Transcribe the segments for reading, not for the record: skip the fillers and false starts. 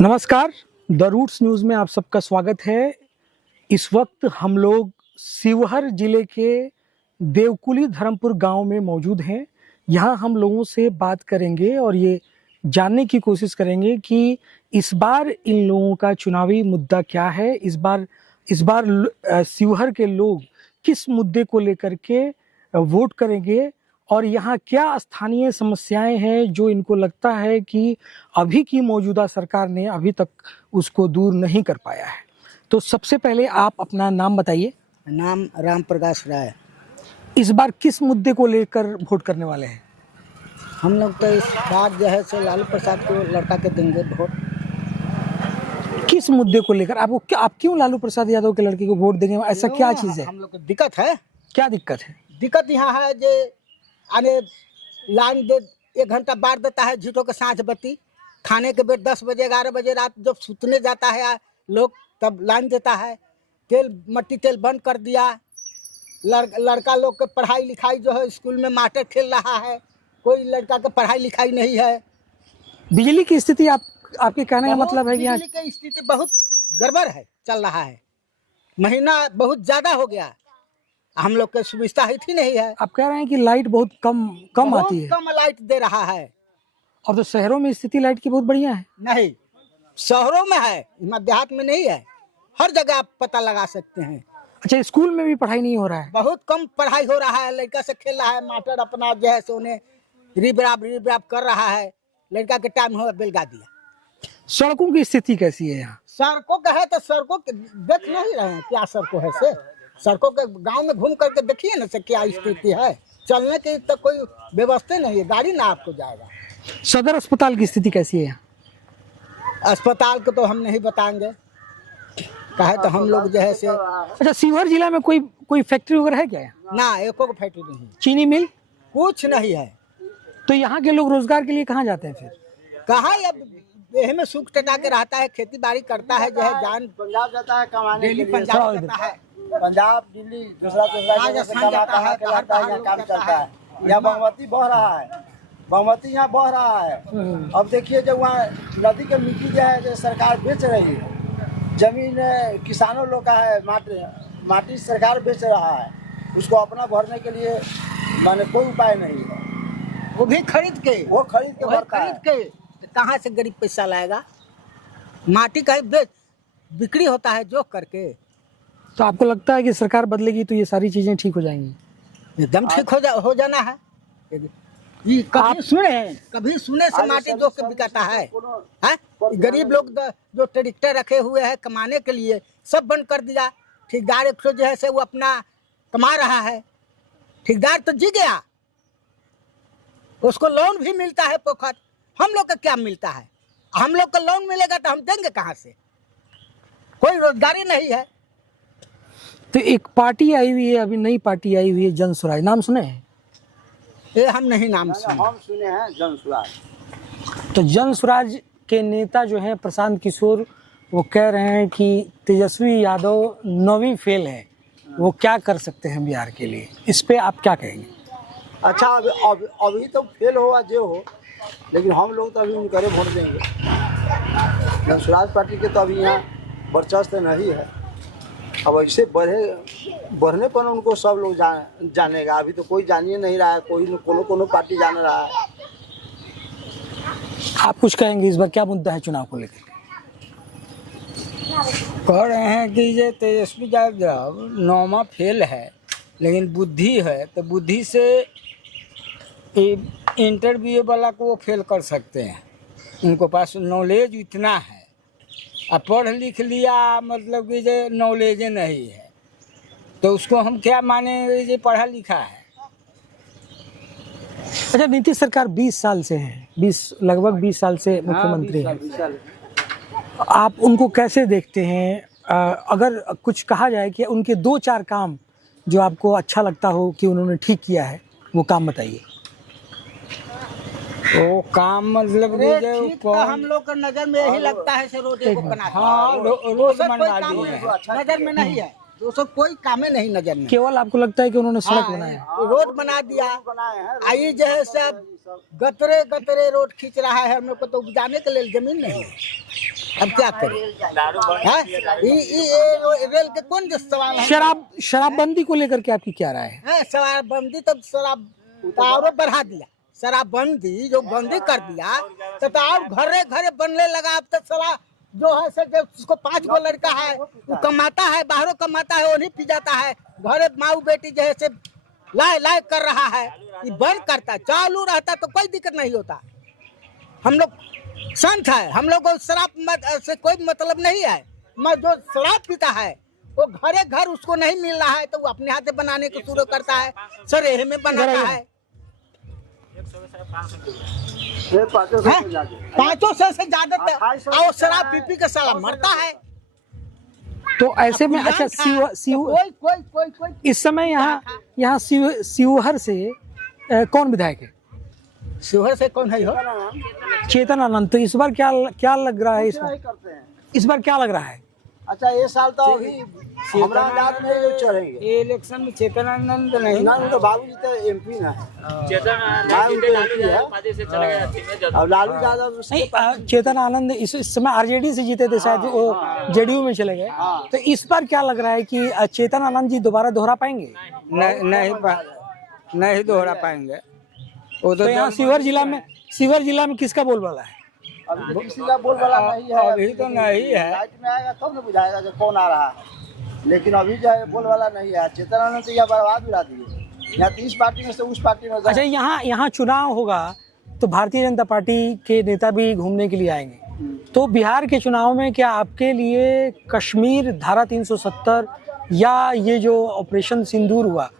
नमस्कार, the roots news में आप सबका स्वागत है। इस वक्त हम लोग शिवहर जिले के देवकुली धर्मपुर गांव में मौजूद हैं। यहाँ हम लोगों से बात करेंगे और ये जानने की कोशिश करेंगे कि इस बार इन लोगों का चुनावी मुद्दा क्या है। इस बार शिवहर के लोग किस मुद्दे को लेकर के वोट करेंगे और यहाँ क्या स्थानीय समस्याएं हैं जो इनको लगता है कि अभी की मौजूदा सरकार ने अभी तक उसको दूर नहीं कर पाया है। तो सबसे पहले आप अपना नाम बताइए। नाम राम प्रकाश राय। इस बार किस मुद्दे को लेकर वोट करने वाले हैं? हम लोग तो इस बार जो है सो लालू प्रसाद को लड़का के देंगे वोट। किस मुद्दे को लेकर आप क्यों लालू प्रसाद यादव के लड़के को वोट देंगे? ऐसा क्या चीज़ है? हम लोग को दिक्कत है। क्या दिक्कत है? दिक्कत यहाँ है जो आने लाइन दे 1 घंटा बार देता है झूठों के सांझ बत्ती। खाने के बेर 10 बजे 11 बजे रात जब सुतने जाता है लोग तब लाइन देता है। मट्टी तेल बंद कर दिया। लड़का लोग के पढ़ाई लिखाई जो है स्कूल में मास्टर खेल रहा है, कोई लड़का के पढ़ाई लिखाई नहीं है। बिजली की स्थिति आपके कहने का मतलब है कि बिजली की स्थिति बहुत गड़बड़ है, चल रहा है। महीना बहुत ज़्यादा हो गया, हम लोग के सुविधा ही नहीं है। आप कह रहे हैं कि लाइट बहुत कम आती है। कम लाइट दे रहा है। और तो शहरों में स्थिति लाइट की बहुत बढ़िया है। नहीं, शहरों में है, देहात में नहीं है। हर जगह आप पता लगा सकते हैं। अच्छा, स्कूल में भी पढ़ाई नहीं हो रहा है? बहुत कम पढ़ाई हो रहा है। लड़का से खेल रहा है, मास्टर अपना जो है सोने रिबराब कर रहा है। लड़का के टाइम हो बेलगा दिया। सड़कों की स्थिति कैसी है यहाँ? सड़कों का है तो सड़कों देख नहीं रहे हैं क्या सड़कों है से। सड़कों के गांव में घूम करके देखिए ना से क्या स्थिति है। चलने की तो कोई व्यवस्था नहीं है, गाड़ी ना आपको जाएगा। सदर अस्पताल की स्थिति कैसी है यहाँ? अस्पताल को तो हम नहीं बताएंगे, कहे तो हम लोग जो है से। अच्छा, शिवहर जिला में कोई फैक्ट्री वगैरह है क्या? ना, एको को फैक्ट्री नहीं, चीनी मिल कुछ नहीं है। तो यहाँ के लोग रोजगार के लिए कहाँ जाते हैं फिर? कहाँ, अब यही में सुख टटा के रहता है, खेती बाड़ी करता है जो है। जान पंजाब जाता है कमाने के लिए, पंजाब जाता है, पंजाब दिल्ली दूसरा जगह से कमाता है, यहाँ काम चलता है। यहाँ बागमती बह रहा है, बागमती यहाँ बह रहा है। अब देखिए जब वहाँ नदी के मिट्टी जो है जो सरकार बेच रही है, जमीन किसानों लोग का है, माटी सरकार बेच रहा है, उसको अपना भरने के लिए माने कोई उपाय नहीं है। वो भी खरीद के भरता है। कहाँ से गरीब पैसा लाएगा? माटी का ही बिक्री होता है जो करके। तो आपको लगता है कि सरकार बदलेगी तो ये सारी चीजें ठीक हो जाएंगी? एकदम ठीक हो जाना है। ये कभी सुने से माटी जो के बिकाता है? गरीब लोग जो ट्रैक्टर रखे हुए हैं कमाने के लिए सब बंद कर दिया। ठेकेदार एक जो है से वो अपना कमा रहा है। ठेकेदार तो जी गया, उसको लोन भी मिलता है पोखर। हम लोग का क्या मिलता है? हम लोग का लोन मिलेगा तो हम देंगे कहाँ से? कोई रोजगारी नहीं है। तो एक पार्टी आई हुई है, अभी नई पार्टी आई हुई है, जन स्वराज, नाम सुने हैं? ये हम नहीं नाम सुने। हम सुने हैं जन स्वराज। तो जन स्वराज के नेता जो हैं प्रशांत किशोर, वो कह रहे हैं कि तेजस्वी यादव 9वीं फेल है, वो क्या कर सकते हैं बिहार के लिए? इस पे आप क्या कहेंगे? अच्छा, अभी तो फेल होगा जो हो, लेकिन हम लोग तो अभी उनके वोट देंगे। जन स्वराज पार्टी के तो अभी यहाँ वर्चस्व नहीं है। अब ऐसे बढ़ने पर उनको सब लोग जानेगा। अभी तो कोई जान ही नहीं रहा है, कोई कोनो पार्टी जान रहा है। आप कुछ कहेंगे? इस बार क्या मुद्दा है चुनाव को लेकर? कह रहे हैं कि ये तेजस्वी यादव 9वां फेल है, लेकिन बुद्धि है तो बुद्धि से इंटरव्यू वाला को वो फेल कर सकते हैं। उनको पास नॉलेज इतना है। अब पढ़ लिख लिया मतलब कि ये नॉलेज नहीं है तो उसको हम क्या माने ये पढ़ा लिखा है। अच्छा, नीतीश सरकार 20 साल से है, लगभग 20 साल से मुख्यमंत्री हैं। आप उनको कैसे देखते हैं? अगर कुछ कहा जाए कि उनके 2-4 काम जो आपको अच्छा लगता हो कि उन्होंने ठीक किया है, वो काम बताइए। वो काम मतलब तो हम लोग का नजर में यही लगता है से रोड को बना। हाँ, रोड बनवा दी है, नजर में नहीं है। दोस्तों कोई काम नहीं नजर में। केवल आपको लगता है कि उन्होंने सड़क बनाया, रोड बना दिया। आई जो है सब गतरे रोड खींच रहा है। हम लोग को तो उपजाने के लिए जमीन नहीं है। अब क्या करें? हाँ? ये रेल के कौन जो सवाल है? शराबबंदी को लेकर के आपकी क्या राय है? हाँ, शराबबंदी तो शराब और बढ़ा दिया। शराबबंदी जो बंदी कर दिया तो अब घरे घरे बनने लगा। अब तो शराब जो है से जो उसको 5 गो लड़का है वो कमाता है, बाहरों कमाता है, वही पी जाता है। घरे माऊ बेटी जो है से लाए कर रहा है। ये बंद करता, चालू रहता तो कोई दिक्कत नहीं होता। हम लोग संत है, हम लोग को शराब से कोई मतलब नहीं है। मगर जो शराब पीता है वो घरे घर उसको नहीं मिल रहा है तो वो अपने हाथ से बनाने को शुरू करता है, सरेह में बनाता है। 500 से ज्यादा और शराब पी के साला मरता है। तो ऐसे में अच्छा कोई इस समय यहाँ शिवहर से कौन विधायक है? शिवहर से कौन है? हो चेतन आनंद। तो इस बार क्या लग रहा है? इस बार क्या लग रहा है? अच्छा, ये साल तो अभी हमरा याद नहीं जो चढ़ेंगे ये इलेक्शन में चेतन आनंद नहीं ना, उनका बाबू जी तो एमपी ना है। अब लालू यादव नहीं, चेतन आनंद इस समय आरजेडी से जीते थे, शायद वो जेडीयू में चले गए। तो इस बार क्या लग रहा है कि चेतन आनंद जी दोबारा दोहरा पाएंगे? नहीं दोहरा पाएंगे। वो तो यहाँ शिवहर जिला में किसका बोलबाला है? अभी किसी का बोलबाला नहीं है। अभी तो नहीं है। लाइट में आएगा तब न बुझाएगा कि कौन आ रहा है, लेकिन अभी जो है बोलबाला नहीं है। चेतन आनंद तो यह बर्बाद उड़ा दिए। यहाँ 30 पार्टी में से उस पार्टी में। अच्छा, यहाँ चुनाव होगा तो भारतीय जनता पार्टी के नेता भी घूमने के लिए आएंगे। तो बिहार के चुनाव में क्या आपके लिए कश्मीर, धारा 370 या ये जो ऑपरेशन सिंदूर हुआ,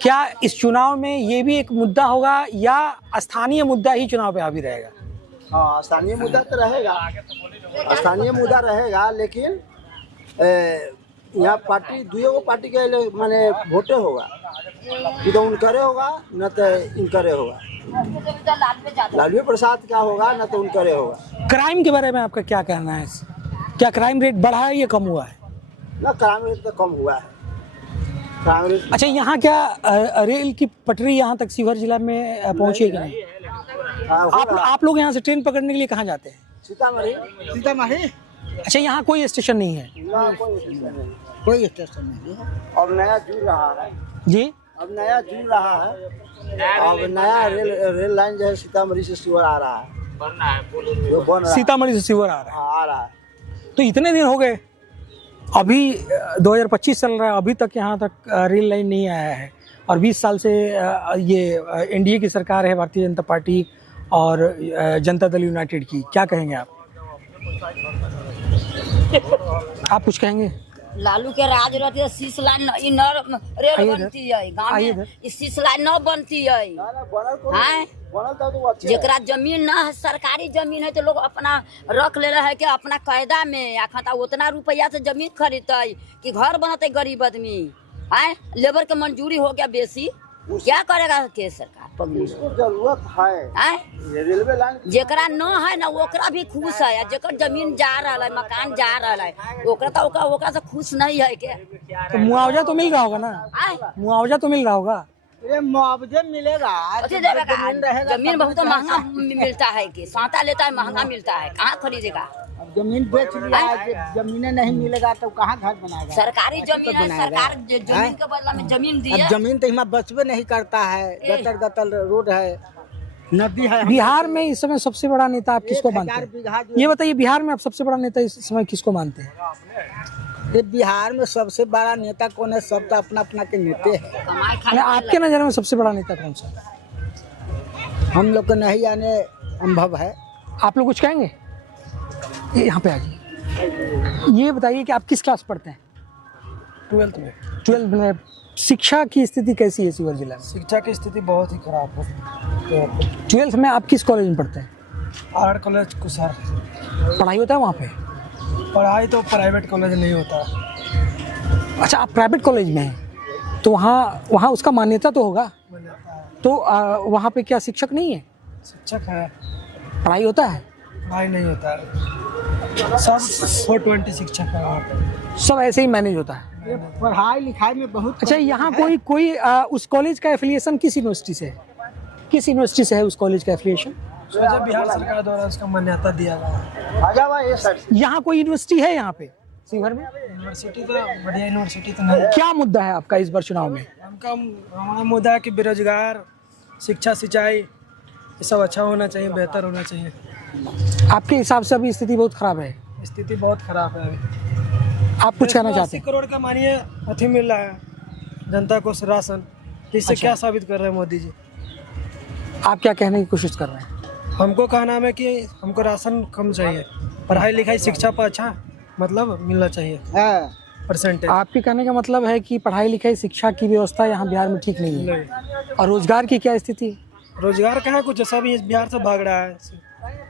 क्या इस चुनाव में ये भी एक मुद्दा होगा या स्थानीय मुद्दा ही चुनाव पे हावी रहेगा? हाँ, स्थानीय मुद्दा तो रहेगा, स्थानीय मुद्दा रहेगा, लेकिन यहाँ पार्टी दुगो पार्टी के माने वोटे होगा। तो उनकरे होगा न तो इनकरे होगा। लालू प्रसाद का होगा न तो उनकरे होगा। क्राइम के बारे में आपका क्या कहना है? क्या क्राइम रेट बढ़ा है या कम हुआ है? ना, क्राइम रेट तो कम हुआ है। Crime rate. अच्छा, यहाँ क्या रेल की पटरी यहाँ तक शिवहर जिला में पहुँची है कि नहीं? आप लोग यहाँ से ट्रेन पकड़ने के लिए कहाँ जाते हैं? सीतामढ़ी। अच्छा, यहाँ कोई स्टेशन नहीं है? कोई स्टेशन नहीं है। अब नया जुड़ रहा है जी, अब नया जुड़ रहा है। अब नया रेल लाइन जो है सीतामढ़ी से शिवहर आ रहा है, जो बन रहा है। सीतामढ़ी से शिवहर आ रहा है। हाँ, आ रहा है। तो इतने दिन हो गए, अभी 2025 चल रहा है, अभी तक यहाँ तक रेल लाइन नहीं आया है। और 20 साल से ये एनडीए की सरकार है, भारतीय जनता पार्टी और जनता दल यूनाइटेड की। क्या कहेंगे आप कुछ कहेंगे? लालू के राज रहती है, 6 लाइन रेल बनती है गाँव में, 6 लाइन न बनती है। जेकरा जमीन न है, सरकारी जमीन है, तो लोग अपना रख ले रहे है कि अपना कायदा में खाता उतना रुपया से जमीन खरीदते कि घर बनते गरीब आदमी है। लेबर के मंजूरी हो गया बेसी, क्या करेगा के सरकार? पब्लिक जरूरत है रेलवे लाइन। जेकरा न है ना ओकरा भी खुश है, जेकर जमीन जा रहा है, मकान जा रहा है, ओकरा से खुश नहीं है के? तो मुआवजा तो मिल रहा होगा ना? मुआवजा तो मिल रहा होगा। मुआवजा मिलेगा। जमीन बहुत महंगा मिलता है कि साता लेता है, महंगा मिलता है, कहाँ खरीदेगा? जमीन बेच लिया है, जमीन नहीं मिलेगा तो कहाँ घर बनाएगा? सरकारी जमीन है, सरकार जमीन के बदला में जमीन दी है। जमीन तो यहाँ बचबे नहीं करता है। गटर रोड है, नदी है। बिहार में इस समय सबसे बड़ा नेता आप किसको मानते हैं? ये बताइए, बिहार में आप सबसे बड़ा नेता इस समय किसको मानते हैं? ये बिहार में सबसे बड़ा नेता कौन है? सब तो अपना अपना के नेते हैं। आपके नजर में सबसे बड़ा नेता कौन सा? हम लोग को नहीं आने अनुभव है। आप लोग कुछ कहेंगे? यहाँ पे आ जाइए। ये बताइए कि आप किस क्लास पढ़ते हैं? 12th में। शिक्षा की स्थिति कैसी है शिवहर जिला में? शिक्षा की स्थिति बहुत ही खराब है। 12th में आप किस कॉलेज में पढ़ते हैं? आर्ट कॉलेज कुसर। पढ़ाई होता है वहाँ पे? पढ़ाई तो प्राइवेट कॉलेज नहीं होता। अच्छा, आप प्राइवेट कॉलेज में हैं तो वहाँ उसका मान्यता तो होगा। तो वहाँ पे क्या शिक्षक नहीं है? शिक्षक है। पढ़ाई होता है? पढ़ाई नहीं होता है, सब 420 शिक्षक है वहाँ पे। सब ऐसे ही मैनेज होता है। पढ़ाई लिखाई में बहुत। अच्छा, यहाँ कोई उस कॉलेज का एफिलिएशन किस यूनिवर्सिटी से है? किस यूनिवर्सिटी से है उस कॉलेज का एफिलिएशन? सोचा बिहार सरकार द्वारा उसका मान्यता दिया गया है। आ जाओ ये साइड से। यहाँ कोई यूनिवर्सिटी है यहाँ पे शिवहर में? यूनिवर्सिटी तो बढ़िया यूनिवर्सिटी तो नहीं है। क्या मुद्दा है आपका इस बार चुनाव में? हमारा मुद्दा है कि बेरोजगार, शिक्षा, सिंचाई ये सब अच्छा होना चाहिए, बेहतर होना चाहिए। आपके हिसाब से अभी स्थिति बहुत खराब है, स्थिति बहुत खराब है अभी। आप कुछ कहना चाहते 80 हैं? करोड़ का मानिए अथी मिल रहा है जनता को राशन, इससे अच्छा। क्या साबित कर रहे हैं मोदी जी? आप क्या कहने की कोशिश कर रहे हैं? हमको कहना है कि हमको राशन कम चाहिए, पढ़ाई लिखाई शिक्षा पर अच्छा मतलब मिलना चाहिए परसेंटेज। आपके कहने का मतलब है कि पढ़ाई लिखाई शिक्षा की व्यवस्था यहाँ बिहार में ठीक नहीं है, नहीं, और रोजगार की क्या स्थिति है? रोजगार कहाँ कुछ है, सब बिहार से भाग रहा है।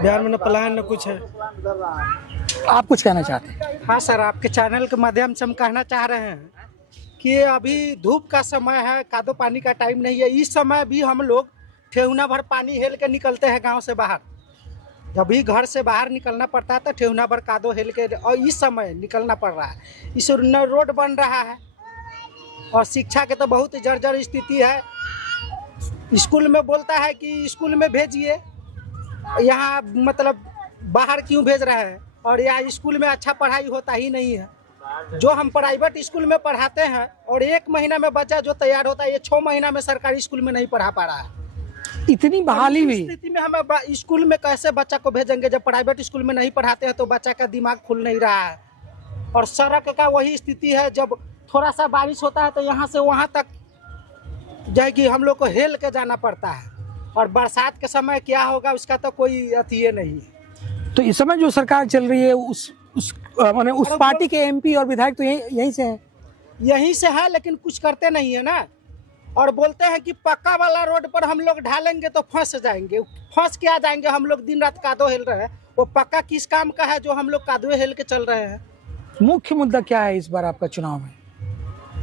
बिहार में न पलायन न कुछ है। आप कुछ कहना चाहते हैं? हाँ सर, आपके चैनल के माध्यम से हम कहना चाह रहे हैं कि अभी धूप का समय है, कादो पानी का टाइम नहीं है। इस समय भी हम लोग ठेहुना भर पानी हेल के निकलते हैं गांव से बाहर। जब भी घर से बाहर निकलना पड़ता है तो ठेहुना भर कादो हेल के, और इस समय निकलना पड़ रहा है। इस रोड बन रहा है और शिक्षा के तो बहुत जर्जर स्थिति है। स्कूल में बोलता है कि स्कूल में भेजिए, यहाँ मतलब बाहर क्यों भेज रहे हैं, और यहाँ स्कूल में अच्छा पढ़ाई होता ही नहीं है। जो हम प्राइवेट स्कूल में पढ़ाते हैं और 1 महीना में बच्चा जो तैयार होता है, ये 6 महीना में सरकारी स्कूल में नहीं पढ़ा पा रहा है। इतनी बहाली इस भी स्थिति में हम स्कूल में कैसे बच्चा को भेजेंगे? जब प्राइवेट स्कूल में नहीं पढ़ाते हैं तो बच्चा का दिमाग खुल नहीं रहा है। और सड़क का वही स्थिति है, जब थोड़ा सा बारिश होता है तो यहाँ से वहाँ तक जाए कि हम लोग को हेल के जाना पड़ता है, और बरसात के समय क्या होगा उसका तो कोई अथिये नहीं है। तो इस समय जो सरकार चल रही है माने उस पार्टी के एमपी और विधायक तो यहीं से हैं। यहीं से है, लेकिन कुछ करते नहीं है ना। और बोलते हैं कि पक्का वाला रोड पर हम लोग ढालेंगे तो फंस जाएंगे। फंस क्या जाएंगे? हम लोग दिन रात कादो हिल रहे हैं, वो पक्का किस काम का है जो हम लोग कादो हिल के चल रहे हैं? मुख्य मुद्दा क्या है इस बार आपका चुनाव में?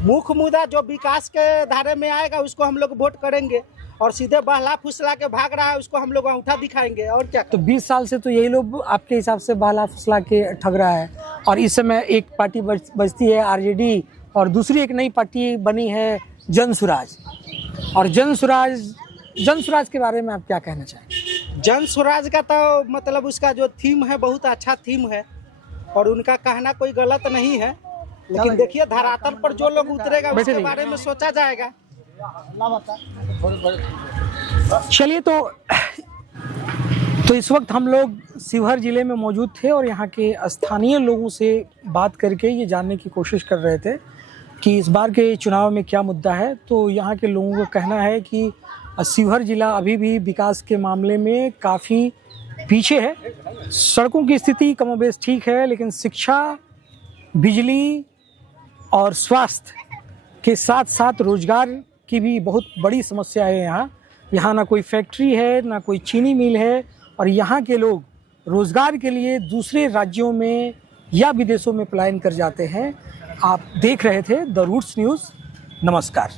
मुख्य मुद्दा जो विकास के धारे में आएगा उसको हम लोग वोट करेंगे, और सीधे बहला फुसला के भाग रहा है उसको हम लोग अंगूठा दिखाएंगे। और क्या? तो 20 साल से तो यही लोग आपके हिसाब से बहला फुसला के ठग रहा है, और इस समय एक पार्टी बचती है आरजेडी, और दूसरी एक नई पार्टी बनी है जन स्वराज। और जन स्वराज के बारे में आप क्या कहना चाहेंगे? जन स्वराज का तो मतलब उसका जो थीम है बहुत अच्छा थीम है, और उनका कहना कोई गलत नहीं है, लेकिन देखिए धरातल पर जो लोग उतरेगा उसके बारे में सोचा जाएगा। चलिए, तो इस वक्त हम लोग शिवहर जिले में मौजूद थे और यहाँ के स्थानीय लोगों से बात करके ये जानने की कोशिश कर रहे थे कि इस बार के चुनाव में क्या मुद्दा है। तो यहाँ के लोगों का कहना है कि शिवहर जिला अभी भी विकास के मामले में काफ़ी पीछे है। सड़कों की स्थिति कमोबेश ठीक है, लेकिन शिक्षा, बिजली और स्वास्थ्य के साथ साथ रोजगार की भी बहुत बड़ी समस्या है। यहाँ ना कोई फैक्ट्री है, ना कोई चीनी मिल है, और यहाँ के लोग रोजगार के लिए दूसरे राज्यों में या विदेशों में पलायन कर जाते हैं। आप देख रहे थे द रूट्स न्यूज़। नमस्कार।